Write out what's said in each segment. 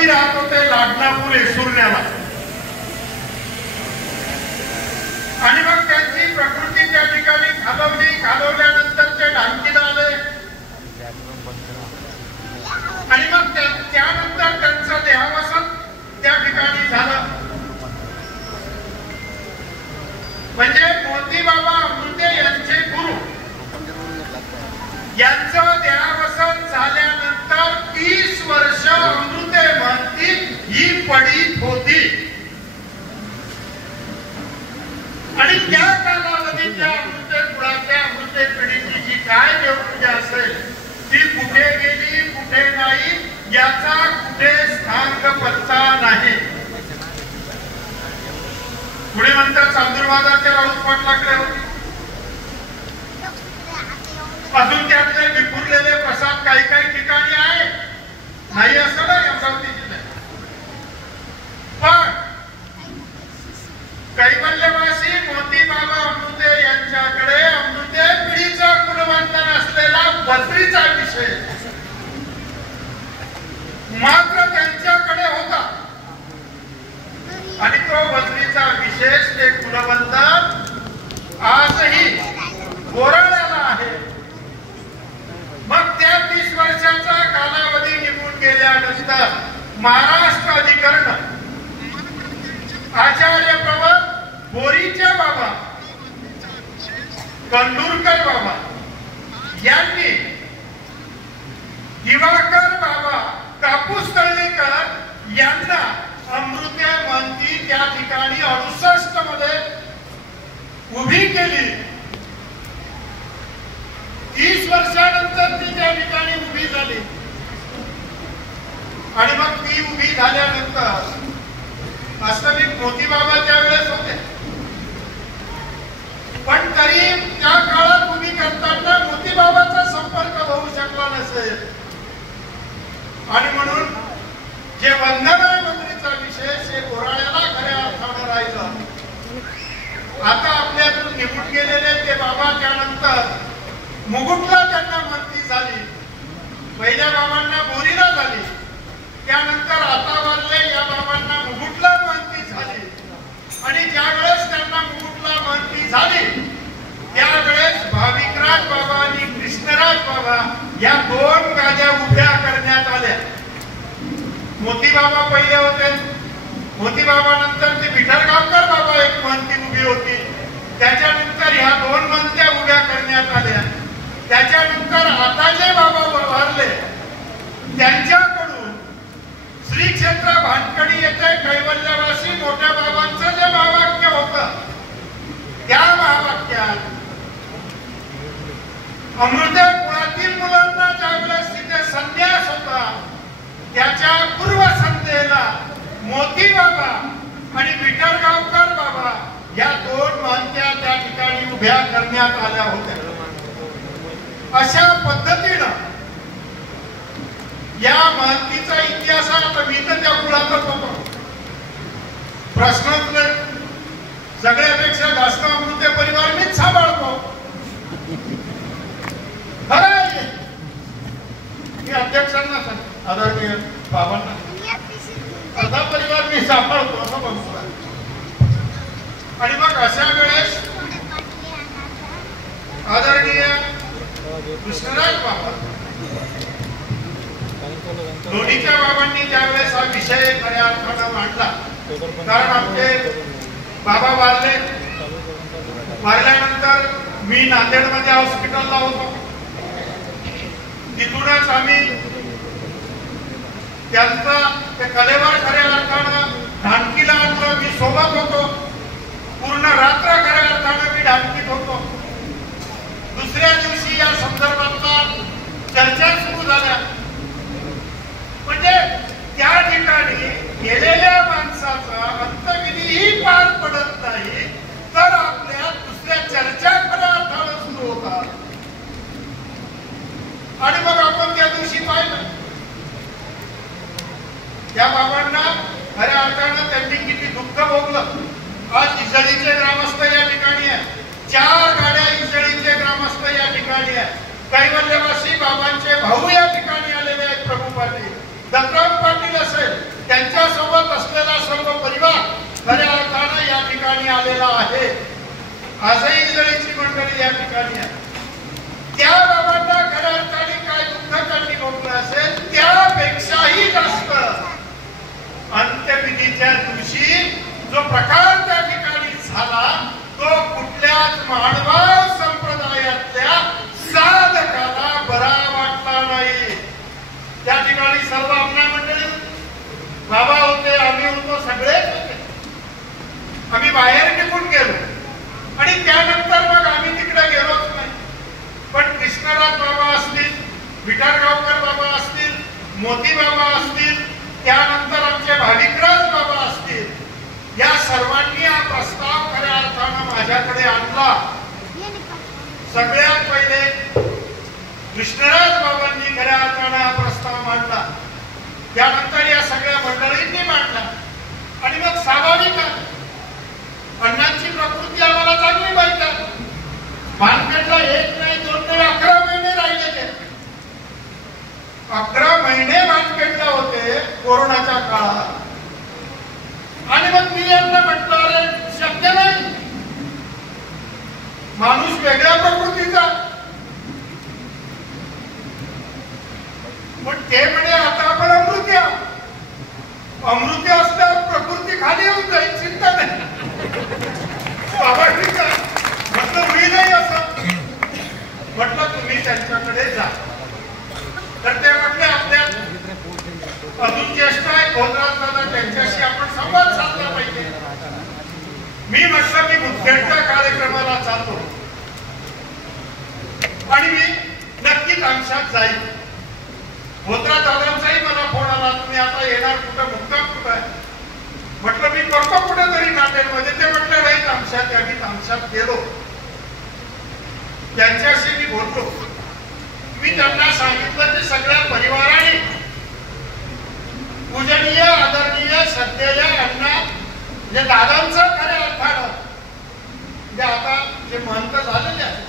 कवी राहत होते लाडनापूर येसुर्ण्याला आणि मग त्यांची प्रकृती त्या ठिकाणी घालवल्यानंतर ते ढांकीला आले आणि मग त्यानंतर त्यांचं देहावसन त्या ठिकाणी झालं. म्हणजे मोती बाबा अमृते यांचे गुरु यांचं देहावसन झाल्यानंतर 30 वर्ष अमृते महंती ही पडीत होती आणि त्या कालावधीच्या अमृते कुळाच्या अमृते पिढीची जी काय देवपूजा असेल ती कुठे गेली कुठे नाही याचा कुठे स्थांग पत्ता नाही. पुढे म्हणतात चांदूरबाजाचे राऊत पाटलाकडे होते. अजून त्यातले विखुरलेले प्रसाद काही काही ठिकाणी आहे नाही असं नाही अमरावती जिल्ह्यात. पण कैवल्यवासी मोती बाबा अमृते यांच्याकडे अमृते पिढीचा कुलवंदन असलेला बद्रीचा विषय मात्र त्यांच्याकडे होता आणि तो बद्रीचा विशेष ते कुलवंदन आजही गोराळ्याला आहे. मग त्या 30 वर्षाचा कालावधी निघून गेल्यानंतर महाराष्ट्र अधिकरण आचार्य प्रवर बोरीचे बाबा कंदुरकर बाबा यांनी दिवाकर बाबा कापूस तळेकर यांना अमृते महंती त्या ठिकाणी 68 मध्ये उभी केली. 30 वर्षानंतर ती त्या ठिकाणी उभी झाली आणि मग ती उभी झाल्यानंतर वास्तविक मोती बाबा त्यावेळेस होते पण तरी त्या काळात उभी करताना मोती बाबाचा संपर्क होऊ शकला नसेल आणि म्हणून जे वंदन आहे बद्रीचा विशेष हे गोराळ्याला खऱ्या अर्थानं राहिलं. आता आपल्यातून निघून गेलेले ते बाबा त्यानंतर मुकुटला त्यांना महंती झाली. पहिल्या बाबांना बोरीला झाली त्यानंतर आता वारले या बाबांना मुकुटला महंती झाली आणि ज्यावेळेस त्यांना मुकुटला महंती झाली त्यावेळेस भाविकराज बाबा आणि कृष्णराज बाबा या 2 गाद्या उभ्या करण्यात आल्या. मोती बाबा पहिले होते. मोती बाबा नंतर ते विठ्ठलगावकर बाबा एक महंती उभी होती. त्याच्यानंतर ह्या 2 महंत्या उभ्या करण्यात आल्या. त्याच्यानंतर आता जे बाबा वारले त्यांच्याकडून श्री क्षेत्र भाटकडी येथे कैवल्यवासी मोठ्या बाबांचं जे महावाक्य होतं त्या महावाक्यात अमृते कुळातील मुलांना ज्यावेळेस तिथे संन्यास होता त्याच्या पूर्वसंध्येला मोती बाबा आणि विठ्ठलगावकर बाबा या 2 महंत्या त्या ठिकाणी उभ्या करण्यात आल्या होत्या. अशा पद्धतीनं या महंतीचा इतिहास आता मी तर त्या कुळातच होतो. प्रश्नच नाही. सगळ्यापेक्षा जास्त अमृते परिवार मीच सांभाळतो. खरं आहे मी अध्यक्षांना सांगतो आदरणीय बाबांना अर्धा परिवार मी सांभाळतो असं म्हणतो. आणि मग अशा वेळेस आदरणीय कृष्णराज बाबा दोन्हीच्या बाबांनी ज्यावेळेस हा विषय खऱ्या अर्थानं मांडला कारण आमचे बाबा वारल्यानंतर मी नांदेडमध्ये हॉस्पिटलला होतो. तिथूनच आम्ही त्यांचा ते कलेवर खऱ्या अर्थानं ढांकीला आणलं. मी सोबत होतो. पूर्ण रात्र खऱ्या अर्थानं मी ढांकीत होतो. दुसऱ्या दिवशी या संदर्भातला चर्चा सुरू झाल्या. म्हणजे त्या ठिकाणी गेलेल्या माणसाचा अंतविधीही पार पडत नाही तर आपल्या दुसऱ्या चर्चा खऱ्या अर्थानं सुरू होतात. आणि मग आपण त्या दिवशी पाहिलं त्या बाबांना खऱ्या अर्थानं त्यांनी किती दुःख भोगलं. आज इजळीचे ग्रामस्थ या ठिकाणी आहे. 4 गाड्या इजळीचे ग्रामस्थ या ठिकाणी आहे. कैवल्यवासी बाबांचे भाऊ या ठिकाणी आलेले आहेत. प्रभू पाटील, दत्तराव पाटील असेल आजही इजळीची मंडळी या ठिकाणी आहे. त्या बाबांना खऱ्या अर्थाने काय दुःख त्यांनी भोगलं असेल त्यापेक्षाही जास्त अंत्यविधीच्या दिवशी जो प्रकार त्या ठिकाणी झाला तो कुठल्याच मानव संप्रदायातल्या साधकाला बरा वाटला नाही. त्या ठिकाणी सर्व आपल्या मंडळी बाबा होते, आम्ही होतो, सगळेच होते. आम्ही बाहेर निघून गेलो आणि त्यानंतर मग आम्ही तिकडे गेलोच नाही. पण कृष्णराज बाबा असतील, विठारगावकर बाबा असतील, मोती बाबा असतील, त्यानंतर आमचे भाविकराज बाबा असतील, या सर्वांनी हा प्रस्ताव खऱ्या अर्थानं माझ्याकडे आणला. सगळ्यात पहिले कृष्णराज बाबांनी खऱ्या अर्थानं हा प्रस्ताव मांडला. त्यानंतर या सगळ्या मंडळींनी मांडला. आणि मग स्वाभाविक अण्णांची प्रकृती आम्हाला चांगली माहिती आहे. मानखेडला 1 नाही 2 नाही 11 महिने राहिले ते. 11 महिने मानखेडला होते कोरोनाच्या काळात. आणि मग मी यांना म्हटलं अरे शक्य नाही, माणूस वेगळ्या प्रकृतीचा. पण ते म्हणे आता आपण अमृत्या असल्यावर प्रकृती खाली येऊन जाईल, चिंता नाही. स्वाभाविक म्हटलं होईलही असं. म्हटलं तुम्ही त्यांच्याकडे जा. तर ते म्हटले आपल्या अजून ज्येष्ठ आहे भोजराज दादा, त्यांच्याशी आपण संवाद साधला पाहिजे. मी म्हटलं की मुदखेडच्या कार्यक्रमाला चालतो आणि मी नक्कीच अंशात जाईल. भोजराज दादांचाही मला फोन आला, तुम्ही आता येणार कुठं, मुक्काम कुठं आहे? म्हटलं मी करतो कुठेतरी नांदेडमध्ये. ते म्हटलं नाही तामशात. आम्ही तामशात गेलो, त्यांच्याशी मी बोललो. मी त्यांना सांगितलं की सगळ्या परिवाराने पूजनीय आदरणीय सध्याच्या अण्णा जे दादांचं खऱ्या अर्थानं म्हणजे आता जे महंत झालेले आहेत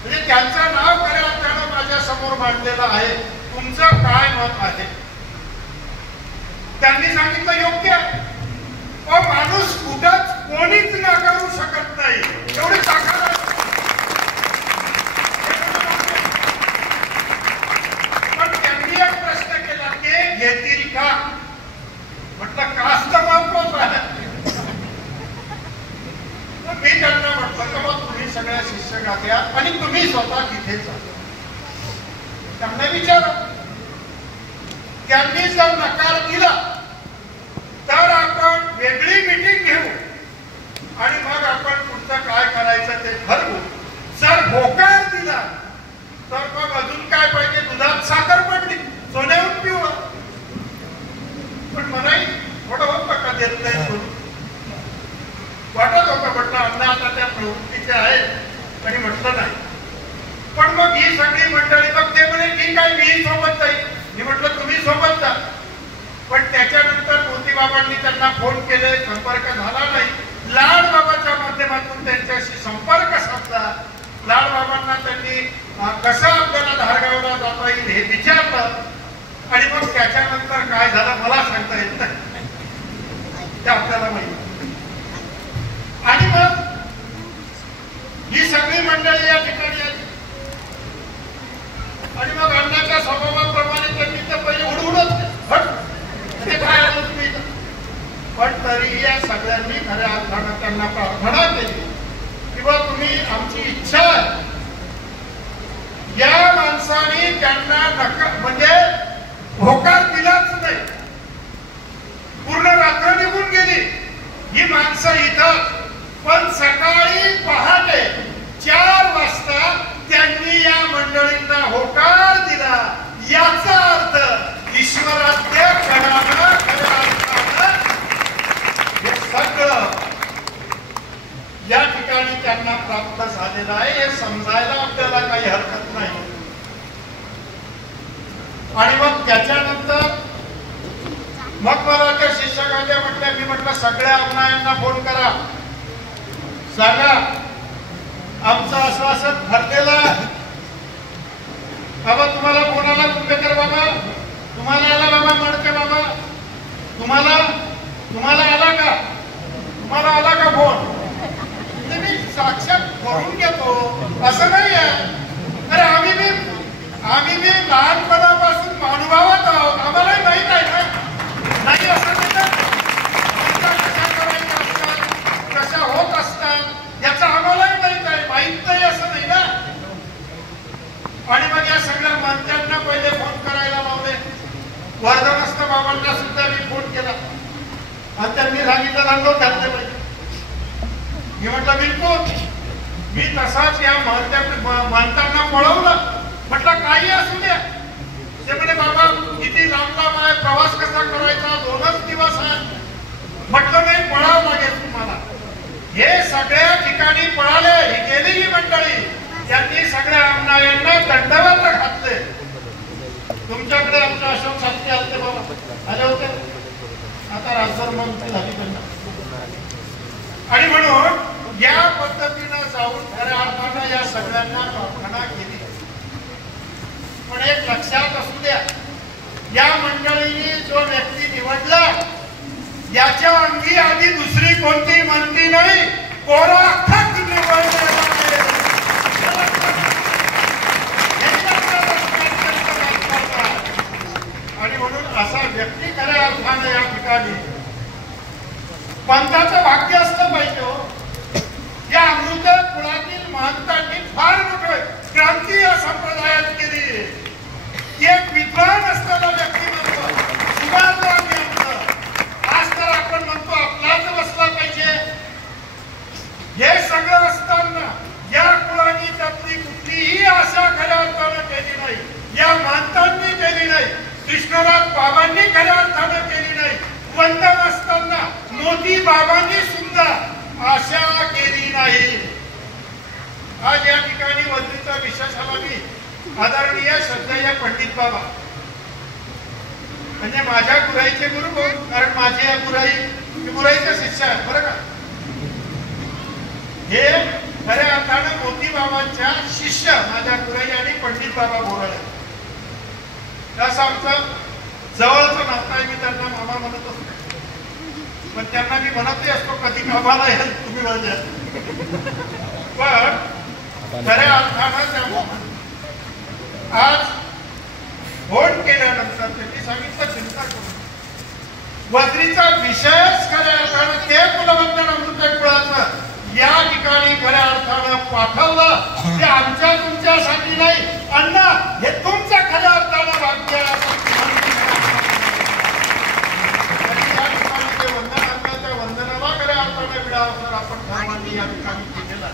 म्हणजे त्यांचं नाव खऱ्या अर्थानं माझ्या समोर मांडलेलं आहे. तुमचं काय मत आहे? त्यांनी सांगितलं योग्य आहे. माणूस कुठंच कोणीच नाकारू शकत नाही, एवढी ताकद आहे. पण त्यांनी एक प्रश्न केला की घेतील का? म्हटलं कास्त महत्वाचं आहे. मी त्यांना म्हटलं की मग तुम्ही सगळ्या शिष्यगणात या आणि तुम्ही स्वतः तिथे जा. त्यांना विचारा. त्यांनी जर नकार दिला तर आपण वेगळी मीटिंग घेऊ आणि मग आपण पुढचं काय करायचं ते ठरवू. जर होकार दिला तर मग अजून काय पाहिजे, दुधात साखर पडली, सोन्याहून पिवळा. पण मलाही थोडं होतं का देत नाही, वाटत होतं. म्हटलं अण्णा आता त्या प्रवृत्तीचे आहेत आणि म्हटलं नाही. पण मग ही सगळी मंडळी मग ते म्हणे ठीक आहे मी सोबत जाईल. मी म्हटलं तुम्ही सोबत जा. पण त्याच्यानंतर मोतीबाबांनी त्यांना फोन केले, संपर्क झाला नाही. लाडबाबाच्या माध्यमातून त्यांच्याशी संपर्क साधला. लाडबाबांना त्यांनी कसं आपल्याला धारगावला जाता येईल हे विचारलं. आणि मग त्याच्यानंतर काय झालं मला सांगता येत नाही, ते आपल्याला माहिती. आणि मग ही सगळी मंडळी या ठिकाणी आली आणि मग अण्णाच्या स्वभावाप्रमाणे त्यांनी तर पहिले उडवूनच ते काय आलं तुम्ही. पण तरी या सगळ्यांनी खऱ्या अर्थानं त्यांना प्रार्थना केली किंवा तुम्ही आमची इच्छा आहे. या माणसाने त्यांना म्हणजे होकार दिलाच नाही. पूर्ण रात्र निघून गेली ही माणसं इथं. पण सकाळी पहाटे 4 वाजता त्यांनी या मंडळींना होकार दिला. याचा अर्थ ईश्वराच्या कणानं खऱ्या अर्थानं हे सगळं या ठिकाणी त्यांना प्राप्त झालेलं आहे हे समजायला आपल्याला काही हरकत नाही. आणि मग त्याच्यानंतर मग मला त्या शिक्षकांच्या म्हटल्या, मी म्हटलं सगळ्या अण्णांना फोन करा, सांगा आमचं आश्वासन ठरलेलं. बाबा तुम्हाला फोन आला कुंभेकर बाबा, तुम्हाला आला बाबा मडके बाबा, तुम्हाला आला का, तुम्हाला आला का फोन? आम्ही मी लहानपणापासून महानुभावात आहोत, आम्हालाही माहीत आहे ना, नाही असं नाही ना, कशा करायच्या असतात, कशा होत असतात याचं आम्हालाही माहीत आहे, माहीत नाही असं नाही ना. आणि मग या सगळ्या मंत्र्यांना पहिले फोन करायला लावले. वर्धनस्थ बाबांना सुद्धा मी फोन केला आणि त्यांनी सांगितलं दांडो घातले पाहिजे. मी म्हटलं बिलकुल, मी तसाच या मंत्र्यांना पळवलं. म्हटलं काही असू द्या. ते म्हणे बाबा किती लांब लांब आहे, प्रवास कसा करायचा, 2च दिवस आहे. म्हटलं नाही, पळावं लागेल तुम्हाला. हे सगळ्या ठिकाणी पळाले. ही गेली ही मंडळी, त्यांनी सगळ्या आमदारांना दंडावर घातले. तुमच्याकडे आमचे अशोक शास्त्री आले बाबा, आले होते, आता राजधर्म मंत्री झाली त्यांना. आणि म्हणून या पद्धतीनं जाऊन खऱ्या अर्थानं या सगळ्यांना प्रार्थना केली. पण एक लक्षात असू द्या, या मंडळीने जो व्यक्ती निवडला याच्या अंगी आधी दुसरी कोणती मंत्री नाही, कोरा खत निवडलेला आहे. आणि म्हणून असा व्यक्ती खऱ्या अर्थाने या ठिकाणी पंथाचं भाग्य असलं पाहिजे. या अमृत कुळातील महंतांनी फार मोठी क्रांती या संप्रदायात केली. एक विद्वान असलेला व्यक्तिमत्व सुभाषराव यांचं आज तर आपण म्हणतो आपलाच बसला पाहिजे. हे सगळं असताना या कुळाने त्यातली कुठलीही आशा खऱ्या अर्थानं केली नाही, या महंतांनी केली नाही, कृष्णराज बाबांनी खऱ्या अर्थानं केली नाही. वंदन असताना मोदी बाबांनी सुद्धा आशा केली नाही. आज या ठिकाणी वंदनीचा विशेष आला मी आदरणीय श्रद्धेय पंडित बाबा म्हणजे माझ्या गुराईचे गुरु, कारण माझे या गुराईचे शिष्य आहेत बरं का. हे खऱ्या अर्थानं मोती बाबांच्या शिष्य माझ्या गुराई आणि पंडित बाबा बोराळे. असं आमचं जवळचं नातं आहे. मी त्यांना मामा म्हणत असतो, पण त्यांना मी म्हणतही असतो कधी कामाला येईल तुम्ही माझ्या. पण खऱ्या अर्थानं त्या आज फोन केल्यानंतर त्यांनी सांगितलं चिंता करू वज्रीचा विषयच खऱ्या अर्थानं ते कुलवंदन अमृत कुळाचं या ठिकाणी खऱ्या अर्थानं पाठवलं. ते आमच्या तुमच्यासाठी नाही, अण्णा हे तुमच्या खऱ्या अर्थानं भाग्य. वंदनाला खऱ्या अर्थानं विडावसर आपण सर्वांनी या ठिकाणी केलेला.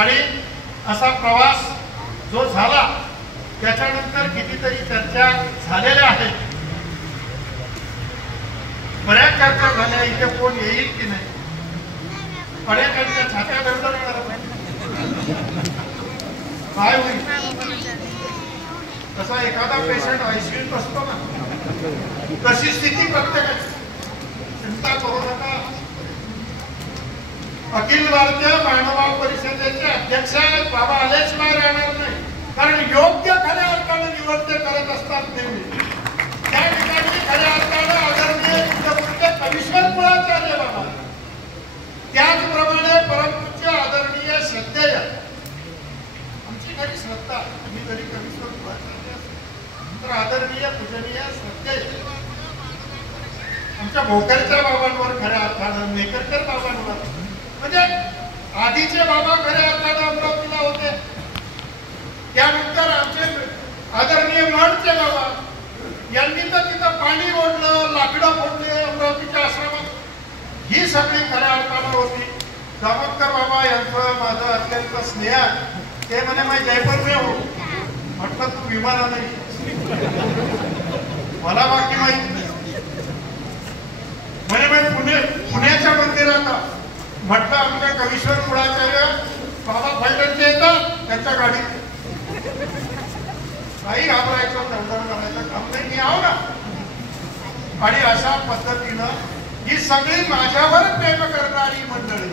आणि असा प्रवास जो झाला त्याच्यानंतर कितीतरी चर्चा झालेल्या आहेत. बऱ्याच चर्चा झाल्या, इथे कोण येईल की नाही, बऱ्याच छात्या दरदर काय होईल. तसा एखादा पेशंट आयसीयूत असतो ना, तशी स्थिती प्रत्येकाची. चिंता करू नका. अखिल भारतीय मानवभाव परिषदेचे अध्यक्ष बाबा आलेच नाही, राहणार नाही, कारण योग्य खऱ्या अर्थानं निवड ते करत असतात नेहमी. त्या ठिकाणी खऱ्या अर्थानं आदरणीय कविश्वर कुळाचार्य बाबा, त्याचप्रमाणे परमपूज्य आदरणीय श्रद्धेय आमची खरी श्रद्धा, मी जरी कविश्वर कुळाचार्य तर आदरणीय पूजनीय श्रद्धेय आमच्या भोकरच्या बाबांवर खऱ्या अर्थानं, मेकरकर बाबांवर, म्हणजे आधीचे बाबा खऱ्या अर्थानं अमरावतीला होते. त्यानंतर आमचे आदरणीय माणचे बाबा यांनी तर तिथं पाणी ओढलं, लाकडं फोडले अमरावतीच्या आश्रमात. ही सगळी खऱ्या अर्थानं होती. दामोदकर बाबा यांचं माझं अत्यंत स्नेह. ते म्हणे मैं जयपूर में हो. म्हटलं तू विमानाने मला बाकी माहित नाही. म्हणे मैं पुण्याच्या मंदिरात. म्हटलं आमच्या कविश्वर कुळाचार्य बाबा फलटणचे येतात त्यांच्या गाडीत. काही घाबरायचं दडदड करायचं काम नाही, मी आहो ना. आणि अशा पद्धतीनं ही सगळी माझ्यावर प्रेम करणारी मंडळी,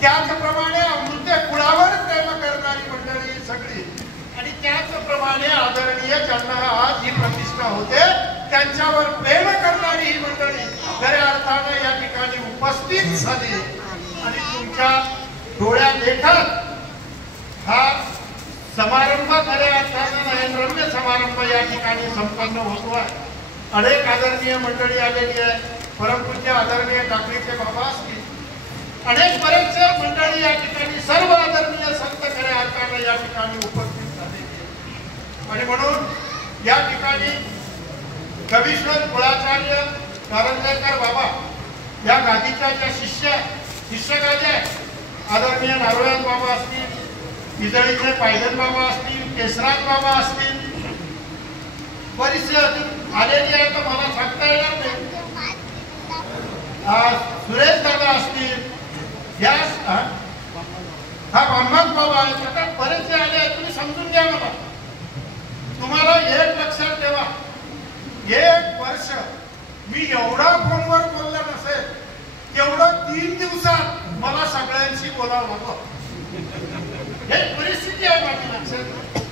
त्याचप्रमाणे अमृत कुळावर प्रेम करणारी मंडळी सगळी, आणि त्याचप्रमाणे आदरणीय ज्यांना आज ही प्रतिष्ठा होते त्यांच्यावर प्रेम करणारी ही मंडळी खऱ्या अर्थानं या ठिकाणी उपस्थित झाली. आणि तुमच्या डोळ्यात देखत हा समारंभ खऱ्या अर्थानं नयनरम्य समारंभ या ठिकाणी संपन्न होतो आहे. अनेक आदरणीय मंडळी आलेली आहे. परमपूज्य आदरणीय टाकळीचे बाबा असतील, अनेक बरेचसे मंडळी या ठिकाणी, सर्व आदरणीय संत खऱ्या अर्थानं या ठिकाणी उपस्थित झालेले. आणि म्हणून या ठिकाणी कवीश्वर कुळाचार्य कारंजेकर बाबा या गादीच्या ज्या शिष्य गाद्या आहेत, आदरणीय नारोळ्यात बाबा असतील, इजळीचे पायदन बाबा असतील, केसरात बाबा असतील, बरीचसे आलेली आहे तर मला सांगता येणार नाही. सुरेश दादा असतील, या हा ब्रह्मक बाबा आहे, त्याच्यात बरेचसे आले आहेत. तुम्ही समजून घ्या. मला तुम्हाला एक लक्षात ठेवा, 1 वर्ष मी एवढा फोनवर बोलला नसेल तेवढं 3 दिवसात मला सगळ्यांशी बोलावं लागलं. हे परिस्थिती आहे माझी लक्षात.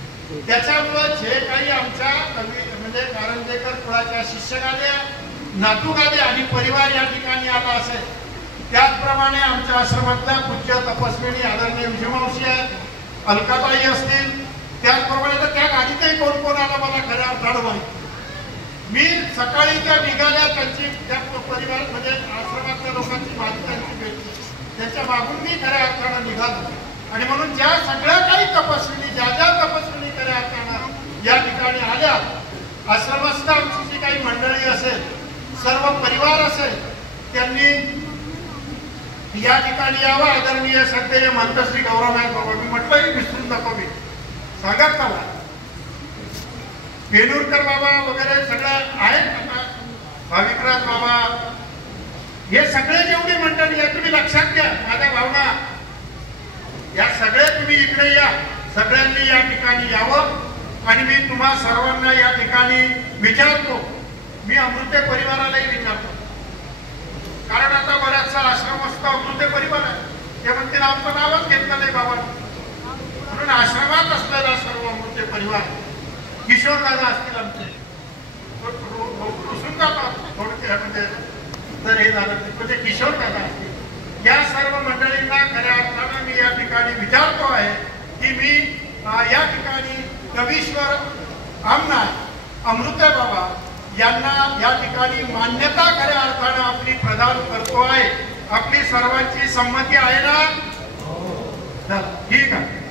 त्याच्यामुळे जे काही आमच्या कवी म्हणजे कारंजेकर कुळाच्या शिष्यगाद्या, नातूगाद्या आणि परिवार या ठिकाणी आला असेल, त्याचप्रमाणे आमच्या आश्रमातल्या पूज्य तपस्विनी आदरणीय विजयमावशी आहेत, अलकाताई असतील, त्याचप्रमाणे तर त्या गाडीतही कोण कोण आला मला खऱ्या अर्थानं माहिती. मी सकाळी त्या निघाल्या, त्यांची त्या परिवार म्हणजे आश्रमातल्या लोकांची माझी त्यांची भेटली, त्याच्या मागून मी खऱ्या अर्थानं निघालो. आणि म्हणून ज्या सगळ्या काही तपस्विनी, ज्या तपस्विनी खऱ्या अर्थानं या ठिकाणी आल्या, आश्रमस्थ आमची जी काही मंडळी असेल, सर्व परिवार असेल, त्यांनी या ठिकाणी यावं. आदरणीय सध्या मंतश्री गौरवनाथ बाबा, मी म्हटलंही विसरून नको, मी सांगत मला पेनूरकर बाबा वगैरे सगळं आहेत, भाविकराज बाबा, हे सगळे जेवढी मंडळी आहे तुम्ही लक्षात घ्या. माझ्या भावना या सगळे तुम्ही इकडे या, सगळ्यांनी या ठिकाणी यावं. आणि मी तुम्हा सर्वांना या ठिकाणी विचारतो, मी अमृते परिवारालाही विचारतो, कारण आता बऱ्याचसा आश्रमस्थ अमृते परिवार आहे, ते म्हणतील आमचं नावच घेतलं नाही बाबा. म्हणून आश्रमात असलेला सर्व अमृते परिवार, किशोर दादा असतील आमचे, रुसून जातात थोडक्यात म्हणजे जर हे झालं म्हणजे किशोर दादा असतील, या सर्व मंडळींना खऱ्या अर्थानं मी या ठिकाणी विचारतो आहे की मी या ठिकाणी कवीश्वर आमनाथ अमृते बाबा यांना या ठिकाणी मान्यता खऱ्या अर्थानं आपली प्रदान करतो आहे. आपली सर्वांची संमती आहे ना? ठीक आहे.